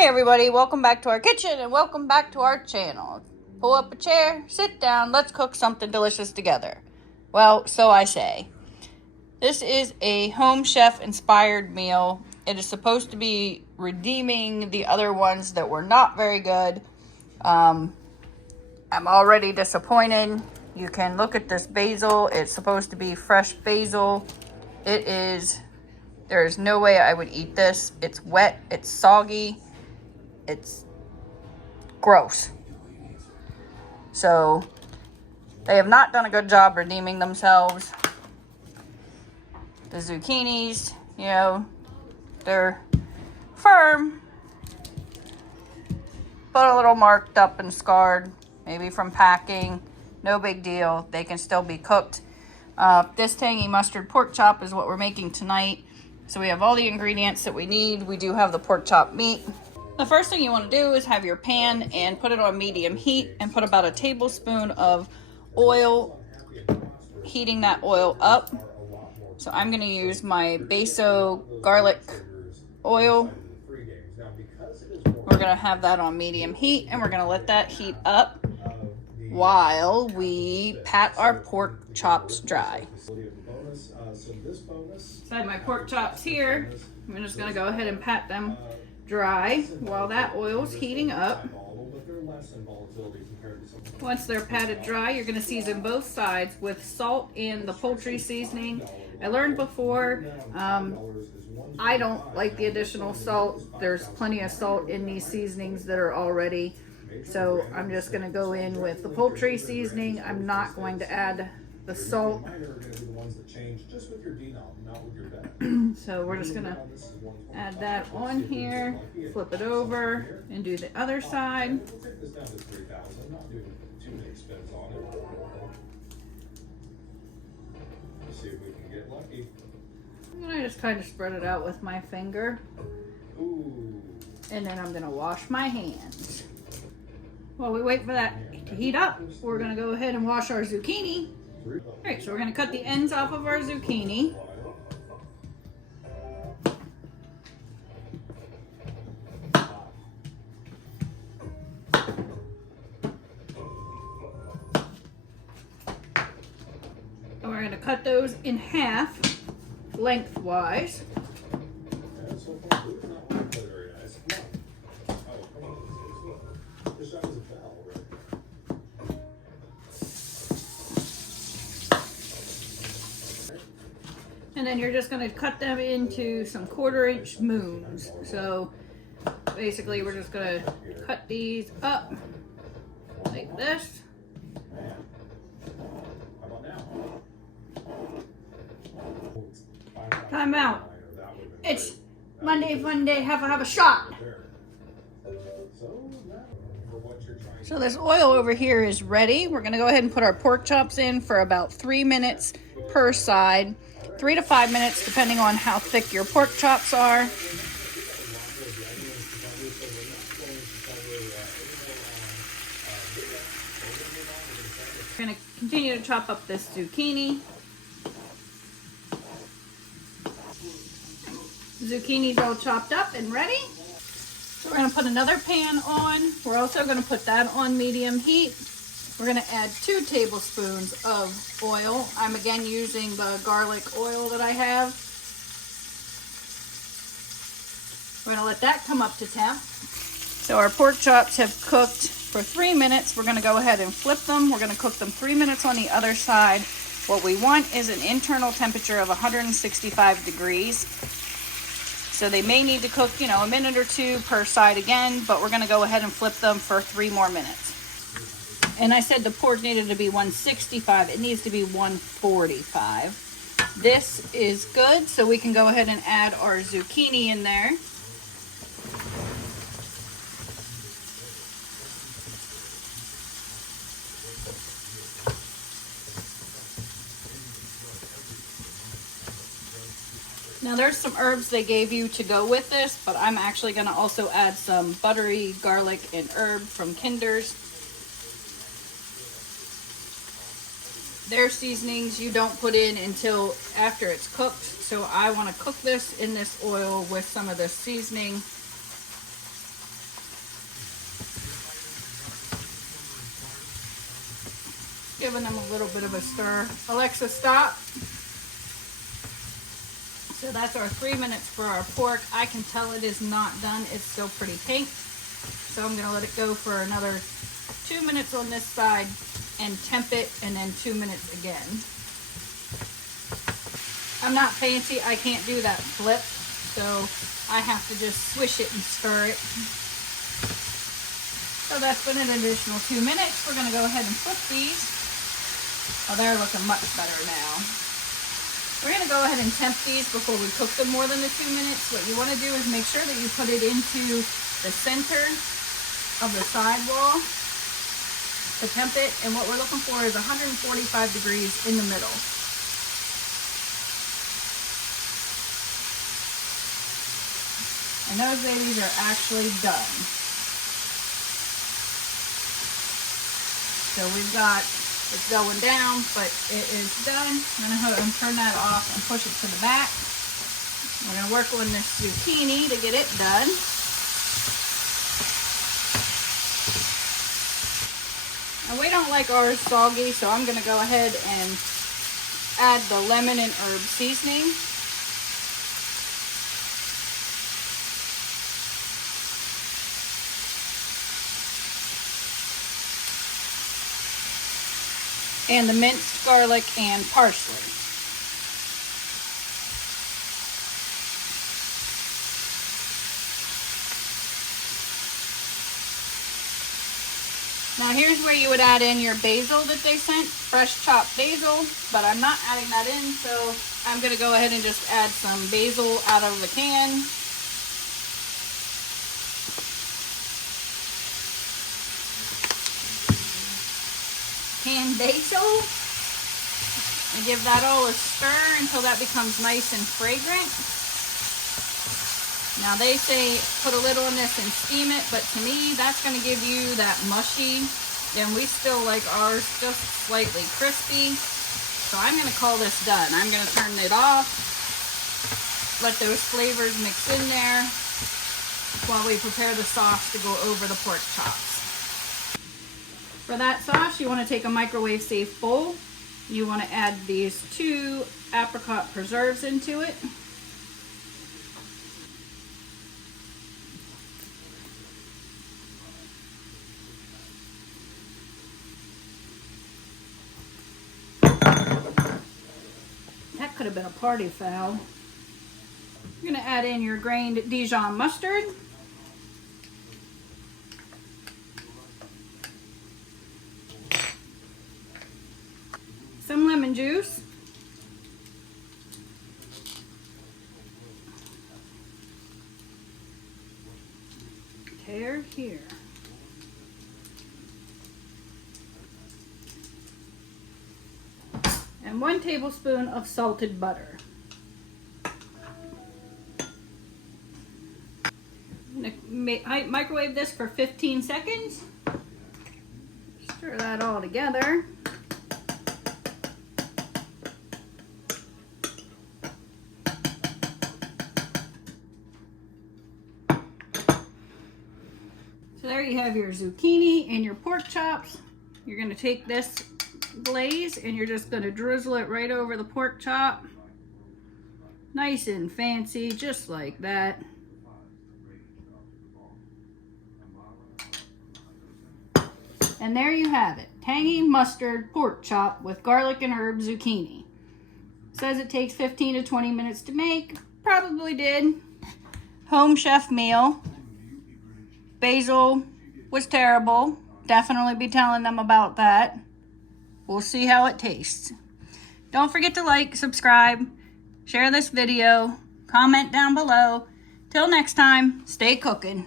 Hey everybody, welcome back to our kitchen and welcome back to our channel. Pull up a chair, sit down, let's cook something delicious together. Well, so I say. This is a home chef inspired meal. It is supposed to be redeeming the other ones that were not very good. I'm already disappointed. You can look at this basil. It's supposed to be fresh basil. There is no way I would eat this. It's wet, it's soggy. It's gross. So they have not done a good job redeeming themselves. The zucchinis, they're firm, but a little marked up and scarred, maybe from packing. No big deal. They can still be cooked. This tangy mustard pork chop is what we're making tonight. So we have all the ingredients that we need. We do have the pork chop meat. The first thing you want to do is have your pan and put it on medium heat and put about a tablespoon of oil, heating that oil up. So I'm going to use my basil garlic oil. We're going to have that on medium heat and we're going to let that heat up while we pat our pork chops dry. So I have my pork chops here. I'm just going to go ahead and pat them dry while that oil's heating up. Once they're patted dry, you're going to season both sides with salt and the poultry seasoning. I learned before, I don't like the additional salt. There's plenty of salt in these seasonings that are already. So I'm just going to go in with the poultry seasoning. I'm not going to add the salt. So we're just going to add that on here, flip it over, and do the other side. And I just kind of spread it out with my finger. And then I'm going to wash my hands. While we wait for that to heat up, we're going to go ahead and wash our zucchini. All right, so we're going to cut the ends off of our zucchini. And we're going to cut those in half, lengthwise. And then you're just going to cut them into some 1/4-inch moons. So basically we're just going to cut these up like this. Time out. It's Monday Fun Day, have a shot. So this oil over here is ready. We're going to go ahead and put our pork chops in for about 3 minutes per side. 3 to 5 minutes depending on how thick your pork chops are. We're going to continue to chop up this zucchini. Zucchini's all chopped up and ready. So we're going to put another pan on. We're also going to put that on medium heat. We're going to add 2 tablespoons of oil. I'm again using the garlic oil that I have. We're going to let that come up to temp. So our pork chops have cooked for 3 minutes. We're going to go ahead and flip them. We're going to cook them 3 minutes on the other side. What we want is an internal temperature of 165 degrees. So they may need to cook, a minute or 2 per side again, but we're going to go ahead and flip them for 3 more minutes. And I said the pork needed to be 165. It needs to be 145. This is good, so we can go ahead and add our zucchini in there. Now there's some herbs they gave you to go with this, but I'm actually going to also add some buttery garlic and herb from Kinder's. Their seasonings you don't put in until after it's cooked. So I want to cook this in this oil with some of the seasoning. giving them a little bit of a stir. Alexa, stop. So that's our 3 minutes for our pork. I can tell it is not done. It's still pretty pink. So I'm gonna let it go for another 2 minutes on this side and temp it, and then 2 minutes again. I'm not fancy, I can't do that flip, so I have to just swish it and stir it. So that's been an additional 2 minutes. We're gonna go ahead and flip these. Oh, they're looking much better now. We're gonna go ahead and temp these before we cook them more than the 2 minutes. What you wanna do is make sure that you put it into the center of the sidewall to temp it, and what we're looking for is 145 degrees in the middle. And those babies are actually done. So we've got, it's going down, but it is done. I'm gonna go and turn that off and push it to the back. We're gonna work on this zucchini to get it done. And we don't like ours soggy, so I'm gonna go ahead and add the lemon and herb seasoning. And the minced garlic and parsley. Now here's where you would add in your basil that they sent, fresh chopped basil, but I'm not adding that in, so I'm gonna go ahead and just add some basil out of the can. Canned basil, and give that all a stir until that becomes nice and fragrant. Now they say put a lid on this and steam it, but to me that's going to give you that mushy, and we still like ours just slightly crispy. So I'm going to call this done. I'm going to turn it off, let those flavors mix in there while we prepare the sauce to go over the pork chops. For that sauce, you want to take a microwave safe bowl. You want to add these 2 apricot preserves into it. That could have been a party foul. You're going to add in your grained Dijon mustard. Some lemon juice. Tear here. And 1 tablespoon of salted butter. I'm gonna microwave this for 15 seconds. Stir that all together. So there you have your zucchini and your pork chops. You're going to take this glaze and you're just going to drizzle it right over the pork chop. Nice and fancy, just like that. And there you have it. Tangy mustard pork chop with garlic and herb zucchini. Says it takes 15 to 20 minutes to make. Probably did. Home chef meal. Basil was terrible. Definitely be telling them about that. We'll see how it tastes. Don't forget to like, subscribe, share this video, comment down below. Till next time, stay cooking.